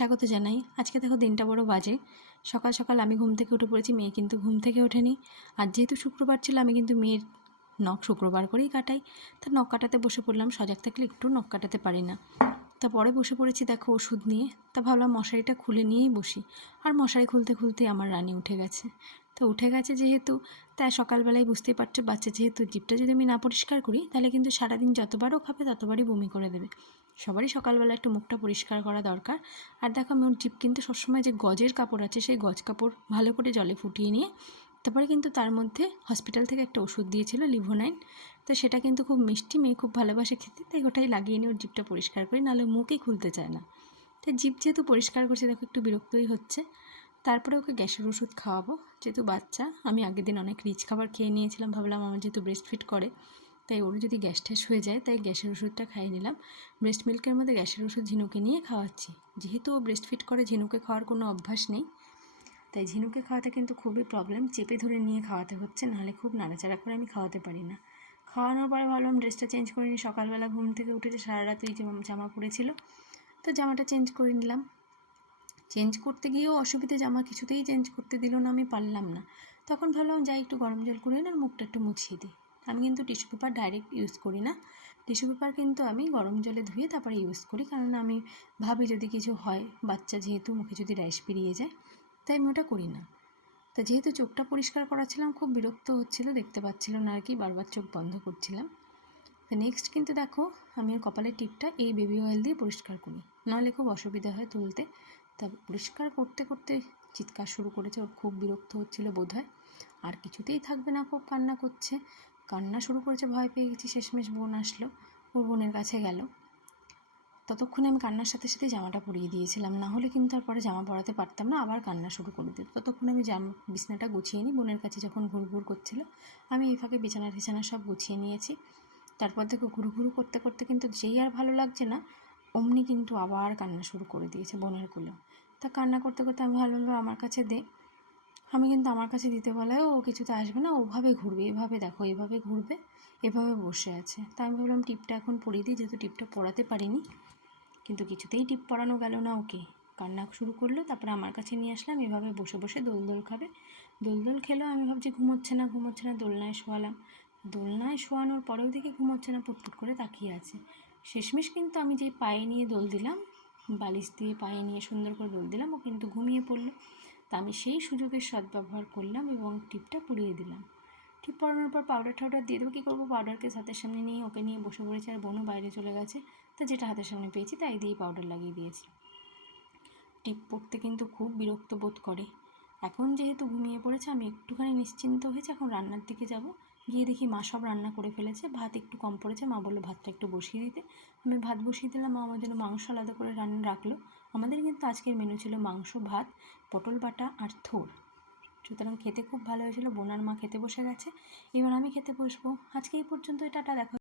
স্বাগত জানাই। আজকে দেখো দিনটা বড় বাজে। সকাল সকাল আমি ঘুম থেকে উঠে পড়েছি, মেয়ে কিন্তু ঘুম থেকে ওঠেনি। আর যেহেতু শুক্রবার ছিল, আমি কিন্তু মেয়ের নখ শুক্রবার করেই কাটাই। তা নখ কাটাতে বসে পড়লাম, সজাগ থাকলে একটু নখ কাটাতে পারি না। তা পরে বসে পড়েছি দেখো ওষুধ নিয়ে। তা ভাবলাম মশারিটা খুলে নিয়েই বসি। আর মশারি খুলতে খুলতে আমার রানী উঠে গেছে। তো উঠে গেছে যেহেতু, তাই সকালবেলায় বুঝতেই পারছ বাচ্চা যেহেতু জিপটা যদি আমি না পরিষ্কার করি, তাহলে কিন্তু সারাদিন যতবারও খাবে ততবারই বমি করে দেবে। সবারই সকালবেলা একটু মুখটা পরিষ্কার করা দরকার। আর দেখো আমি ওর জিপ কিন্তু সবসময় যে গজের কাপড় আছে, সেই গজ কাপড় ভালো করে জলে ফুটিয়ে নিয়ে, তারপরে কিন্তু তার মধ্যে হসপিটাল থেকে একটা ওষুধ দিয়েছিল লিভোনাইন। তো সেটা কিন্তু খুব মিষ্টি, মেয়ে খুব ভালোবাসে খেতে, তাই ওটাই লাগিয়ে নিয়ে ওর জিপটা পরিষ্কার করি, নাহলে মুখই খুলতে চায় না। তাই জিপ যেহেতু পরিষ্কার করছে, দেখো একটু বিরক্তই হচ্ছে। তারপরে ওকে গ্যাসের ওষুধ খাওয়াবো। যেহেতু বাচ্চা, আমি আগের দিন অনেক রিচ খাবার খেয়ে নিয়েছিলাম, ভাবলাম আমার যেহেতু ব্রেস্ট ফিট করে, তাই ওর যদি গ্যাস ট্যাস হয়ে যায়, তাই গ্যাসের ওষুধটা খাইয়ে নিলাম। ব্রেস্ট মিল্কের মধ্যে গ্যাসের ওষুধ ঝিনুকে নিয়ে খাওয়াচ্ছি। যেহেতু ও ব্রেস্ট ফিট করে, ঝিনুকে খাওয়ার কোনো অভ্যাস নেই, তাই ঝিনুকে খাওয়াতে কিন্তু খুবই প্রবলেম চেপে ধরে নিয়ে খাওয়াতে হচ্ছে, নাহলে খুব নাড়াচাড়া করে আমি খাওয়াতে পারি না। খাওয়ানোর পরে ভাবলাম ড্রেসটা চেঞ্জ করে নিই। সকালবেলা ঘুম থেকে উঠেছে সারা রাত ওই জামা পরেছিল তো জামাটা চেঞ্জ করে নিলাম। চেঞ্জ করতে গিয়েও অসুবিধে জামা কিছুতেই চেঞ্জ করতে দিল না, আমি পারলাম না। তখন ভাবলাম, যাই, একটু গরম জল করে না মুখটা একটু মুছিয়ে দিই আমি কিন্তু টিস্যু পেপার ডাইরেক্ট ইউজ করি না। টিস্যু পেপার কিন্তু আমি গরম জলে ধুয়ে তারপরে ইউজ করি। কারণ আমি ভাবি যদি কিছু হয়, বাচ্চা যেহেতু মুখে যদি র্যাশ বেরিয়ে যায়, তাই আমি ওটা করি না। তা যেহেতু চোখটা পরিষ্কার করাচ্ছিলাম খুব বিরক্ত হচ্ছিল, দেখতে পাচ্ছিল না আর কি, বারবার চোখ বন্ধ করছিলাম। নেক্সট কিন্তু দেখো, আমি কপালের টিপটা এই বেবি অয়েল দিয়ে পরিষ্কার করি। নাহলে খুব অসুবিধা হয় তুলতে। তা পরিষ্কার করতে করতে চিৎকার শুরু করেছে, ওর খুব বিরক্ত হচ্ছিল বোধ হয় আর কিছুতেই থাকবে না, খুব কান্না করছে। কান্না শুরু করেছে, ভয় পেয়ে গেছি, শেষমেশ বোন আসলো। ওর বোনের কাছে গেল। ততক্ষণে আমি কান্নার সাথে সাথে জামাটা পরিয়ে দিয়েছিলাম। না হলে কিন্তু তারপরে জামা পরাতে পারতাম না, আবার কান্না শুরু করে দিত। ততক্ষণ আমি জামা বিছানাটা গুছিয়ে নিই। বোনের কাছে যখন ঘুর ঘুর করছিল, আমি এই ফাঁকে বিছানা টিছানা সব গুছিয়ে নিয়েছি। তারপর দেখো ঘুরু ঘুরু করতে করতে কিন্তু যেই আর ভালো লাগছে না, অমনি কিন্তু আবার কান্না শুরু করে দিয়েছে বোনের কোলেও তা কান্না করতে করতে আমি ভালো আমার কাছে দে। আমি কিন্তু আমার কাছে দিতে বলায় ও কিছুতে আসবে না ওভাবে ঘুরবে, এভাবে দেখো, এভাবে ঘুরবে, এভাবে বসে আছে। তাই আমি ভাবলাম, টিপটা এখন পরিয়ে দিই, যেহেতু টিপটা পড়াতে পারিনি। কিন্তু কিছুতেই টিপ পরানো গেল না ওকে। কান্না শুরু করল, তারপরে আমার কাছে নিয়ে আসলাম, এভাবে বসে বসে দোল দোল খাবে। দোল দোল খেলেও আমি ভাবছি ঘুমোচ্ছে না ঘুমোচ্ছে না, দোলনায় শোয়ালাম। দোলনায় শোয়ানোর পরেও দেখে ঘুমোচ্ছে না, পুটপুট করে তাকিয়ে আছে। শেষমেশ কিন্তু আমি যেই পায়ে নিয়ে দোল দিলাম, বালিশ দিয়ে পায়ে নিয়ে সুন্দর করে দোল দিলাম, ও কিন্তু ঘুমিয়ে পড়ল। তা আমি সেই সুযোগের সদ্ব্যবহার করলাম এবং টিপটা পুড়িয়ে দিলাম। টিপ পরানোর পর পাউডার টাউডার দিয়ে দেবো, কী করব? পাউডারকে হাতের সামনে নিয়ে ওকে নিয়ে বসে পড়েছে আর বোনও বাইরে চলে গেছে। তা যেটা হাতের সামনে পেয়েছি তাই দিয়েই পাউডার লাগিয়ে দিয়েছি। টিপ পড়তে কিন্তু খুব বিরক্ত বোধ করে। এখন যেহেতু ঘুমিয়ে পড়েছে, আমি একটুখানি নিশ্চিন্ত হয়েছে, এখন রান্নার দিকে যাব। গিয়ে দেখি মা সব রান্না করে ফেলেছে, ভাত একটু কম পড়েছে, মা বলল ভাতটা একটু বসিয়ে দিতে। আমি ভাত বসিয়ে দিলাম, মা আমার জন্য মাংস আলাদা করে রান্না রাখল। আমাদের কিন্তু আজকের মেনু ছিল মাংস, ভাত, পটল বাটা আর থোর। সুতরাং খেতে খুব ভালো হয়েছিল বোনার মা খেতে বসে গেছে। এবার আমি খেতে বসবো। আজকে এই পর্যন্ত টাটা, দেখা